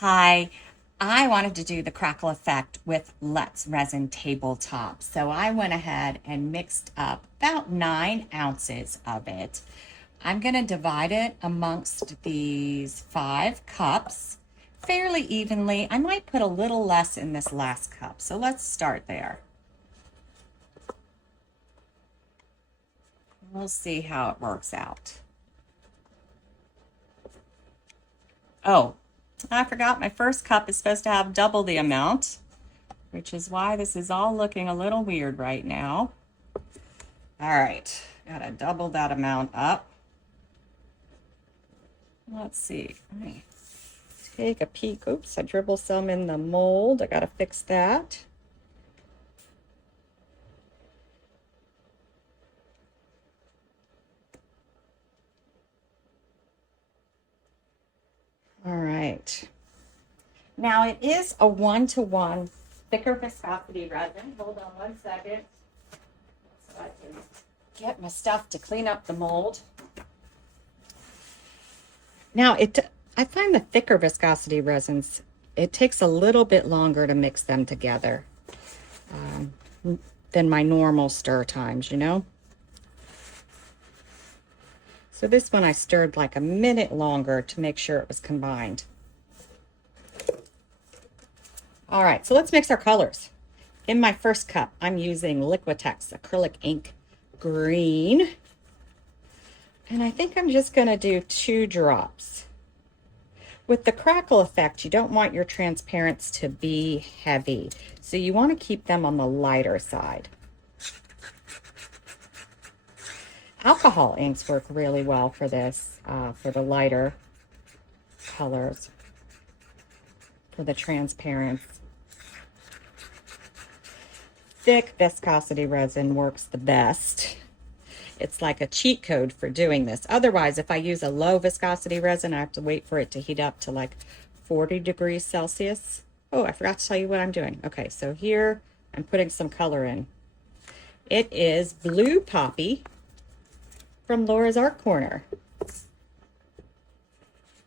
Hi, I wanted to do the crackle effect with Let's Resin tabletop. So I went ahead and mixed up about 9 ounces of it. I'm going to divide it amongst these 5 cups fairly evenly. I might put a little less in this last cup. So let's start there. We'll see how it works out. Oh, I forgot my first cup is supposed to have double the amount, which is why this is all looking a little weird right now. All right, gotta double that amount up. Let's see, let me take a peek. Oops, I dribbled some in the mold. I gotta fix that. All right. Now it is a 1-to-1 thicker viscosity resin. Hold on one second so I can get my stuff to clean up the mold. Now I find the thicker viscosity resins, it takes a little bit longer to mix them together than my normal stir times, you know? So this one I stirred like a minute longer to make sure it was combined. All right, so let's mix our colors. In my first cup, I'm using Liquitex acrylic ink green. And I think I'm just gonna do 2 drops. With the crackle effect, you don't want your transparents to be heavy. So you want to keep them on the lighter side. Alcohol inks work really well for this, for the lighter colors, for the transparents. Thick viscosity resin works the best. It's like a cheat code for doing this. Otherwise, if I use a low viscosity resin, I have to wait for it to heat up to like 40 degrees Celsius. Oh, I forgot to tell you what I'm doing. Okay, so here I'm putting some color in. It is Blue Poppy from Laura's Art Corner.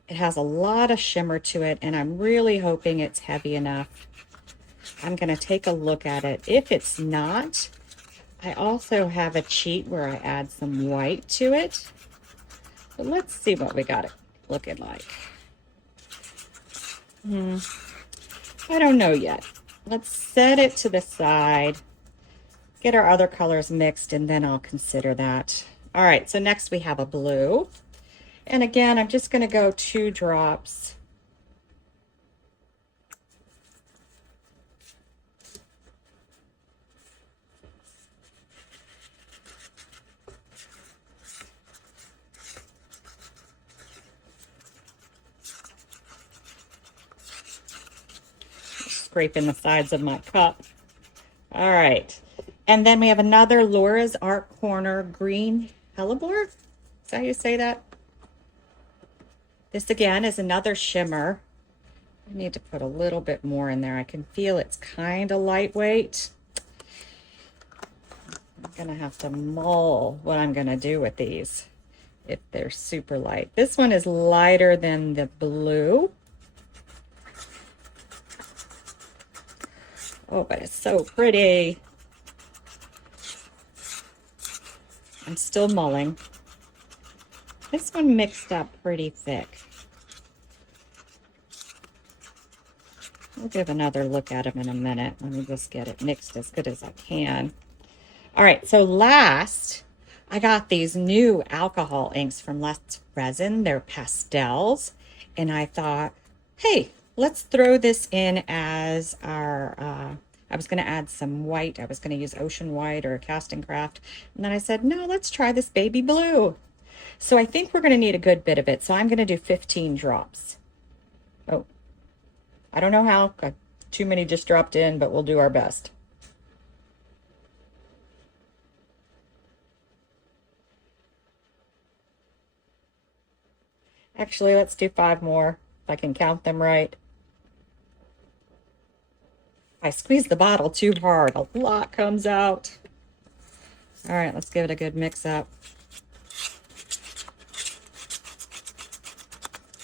It has a lot of shimmer to it, and I'm really hoping it's heavy enough. I'm going to take a look at it. If it's not, I also have a cheat where I add some white to it. But let's see what we got it looking like. I don't know yet. Let's set it to the side, get our other colors mixed, and then I'll consider that. All right, so next we have a blue. And again, I'm just going to go 2 drops. Scraping the sides of my cup. All right. And then we have another Laura's Art Corner green hellebore. Is that how you say that? This again is another shimmer. I need to put a little bit more in there. I can feel it's kind of lightweight. I'm gonna have to mull what I'm gonna do with these if they're super light. This one is lighter than the blue. Oh, but it's so pretty. I'm still mulling. This one mixed up pretty thick. We'll give another look at them in a minute. Let me just get it mixed as good as I can. All right, so last, I got these new alcohol inks from Let's Resin. They're pastels. And I thought, hey, let's throw this in as our, I was going to add some white. I was going to use ocean white or casting craft. And then I said, no, let's try this baby blue. So I think we're going to need a good bit of it. So I'm going to do 15 drops. Oh, I don't know how. Too many just dropped in, but we'll do our best. Actually, let's do 5 more, if I can count them right. I squeeze the bottle too hard, a lot comes out. All right, let's give it a good mix up.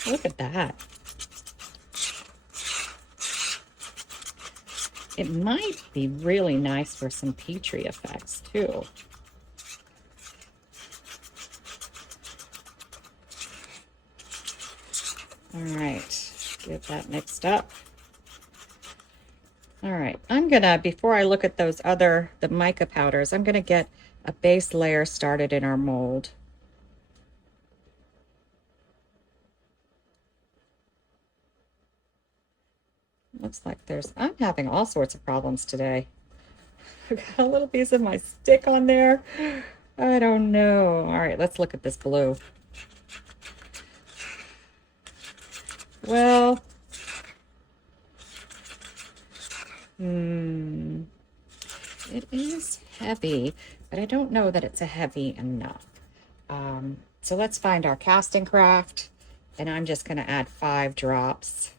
Look at that. It might be really nice for some Petri effects too. All right, get that mixed up. All right, I'm gonna, before I look at those the mica powders, I'm gonna get a base layer started in our mold. Looks like I'm having all sorts of problems today. I've got a little piece of my stick on there. I don't know. All right, let's look at this blue. Well, it is heavy, but I don't know that it's a heavy enough. So let's find our casting craft, and I'm just going to add 5 drops.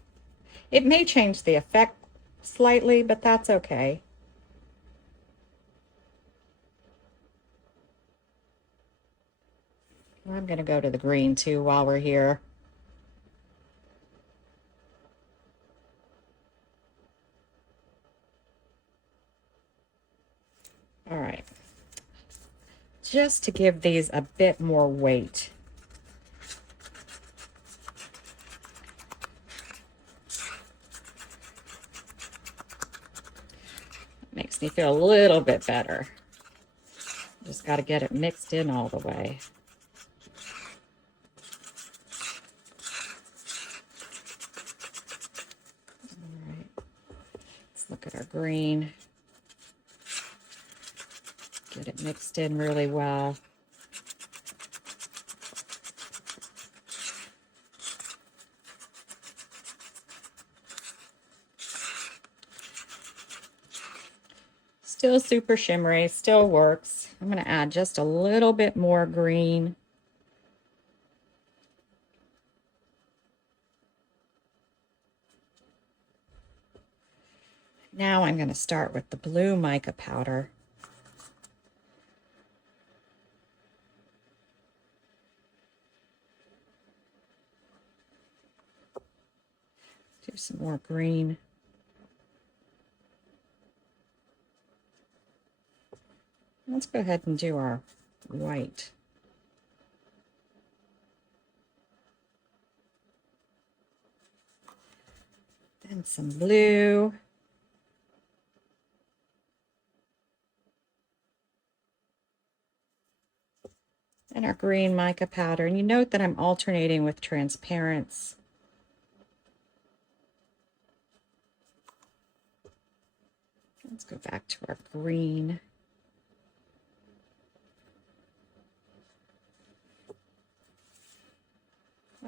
It may change the effect slightly, but that's okay. I'm going to go to the green too while we're here. All right. Just to give these a bit more weight. Makes me feel a little bit better. Just got to get it mixed in all the way. All right. Let's look at our green. Get it mixed in really well. Still super shimmery, still works. I'm going to add just a little bit more green. Now I'm going to start with the blue mica powder. Do some more green. Let's go ahead and do our white. Then some blue. And our green mica powder. And you note that I'm alternating with transparents. Let's go back to our green.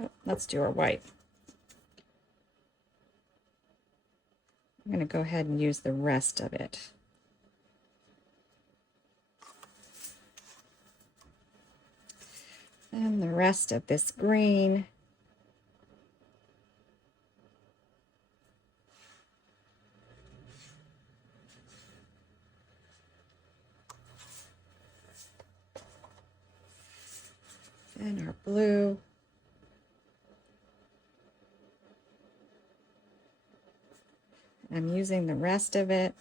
Oh, let's do our white. I'm going to go ahead and use the rest of it. And the rest of this green. And our blue. I'm using the rest of it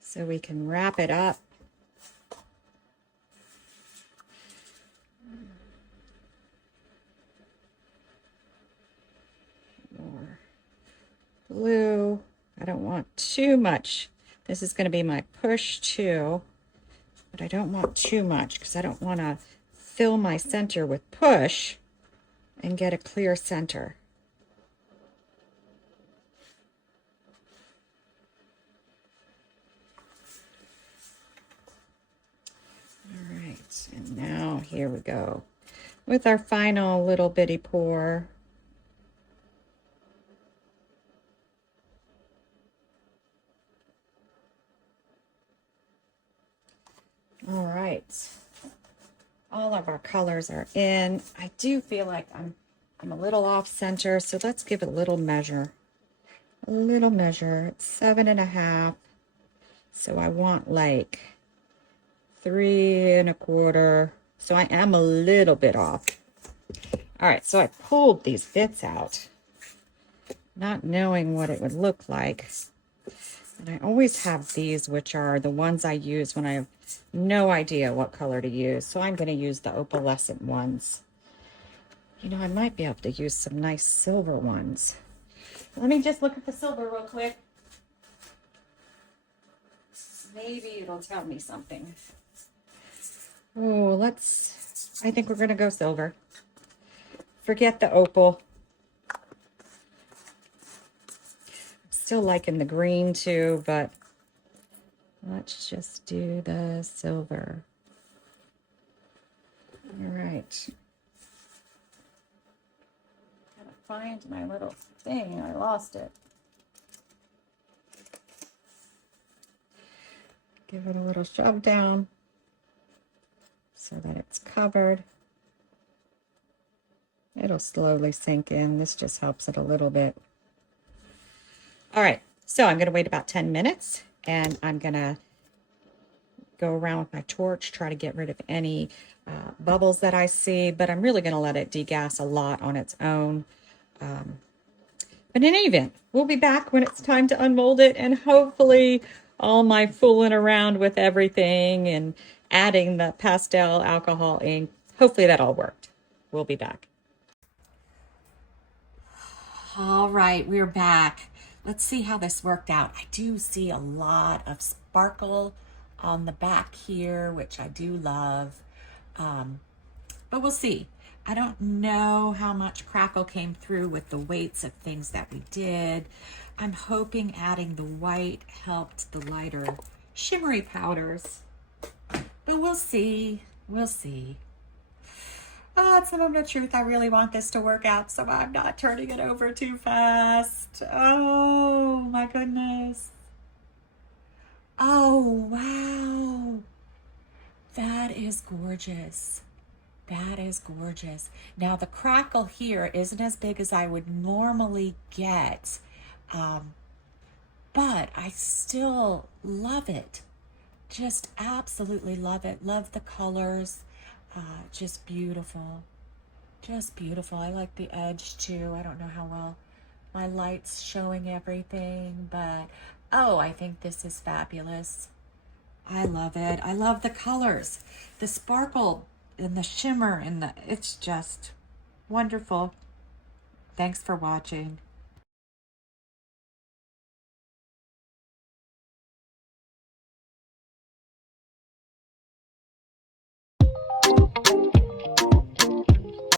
so we can wrap it up. More blue. I don't want too much. This is going to be my push too, but I don't want too much because I don't want to fill my center with push and get a clear center. All right, and now here we go with our final little bitty pour. All right, all of our colors are in. I do feel like I'm a little off center, so let's give it a little measure. A little measure. It's 7.5. So I want like 3 1/4. So I am a little bit off. All right, so I pulled these bits out, not knowing what it would look like. And I always have these, which are the ones I use when I have no idea what color to use. So I'm going to use the opalescent ones. You know, I might be able to use some nice silver ones. Let me just look at the silver real quick. Maybe it'll tell me something. Oh, I think we're going to go silver. Forget the opal. Still liking the green too, but let's just do the silver. All right. Gotta find my little thing. I lost it. Give it a little shove down so that it's covered. It'll slowly sink in. This just helps it a little bit. All right, so I'm gonna wait about 10 minutes and I'm gonna go around with my torch, try to get rid of any bubbles that I see, but I'm really gonna let it degas a lot on its own. But in any event, we'll be back when it's time to unmold it, and hopefully all my fooling around with everything and adding the pastel alcohol ink, hopefully that all worked. We'll be back. All right, we're back. Let's see how this worked out. I do see a lot of sparkle on the back here, which I do love. But we'll see. I don't know how much Crackle came through with the weights of things that we did. I'm hoping adding the white helped the lighter shimmery powders. But we'll see. We'll see. Oh, it's the moment of truth. I really want this to work out, so I'm not turning it over too fast. Oh, my goodness. Oh, wow. That is gorgeous. That is gorgeous. Now, the Crackle here isn't as big as I would normally get, but I still love it. Just absolutely love it. Love the colors. Just beautiful. Just beautiful. I like the edge too. I don't know how well my light's showing everything, but oh, I think this is fabulous. I love it. I love the colors, the sparkle and the shimmer, and it's just wonderful. Thanks for watching.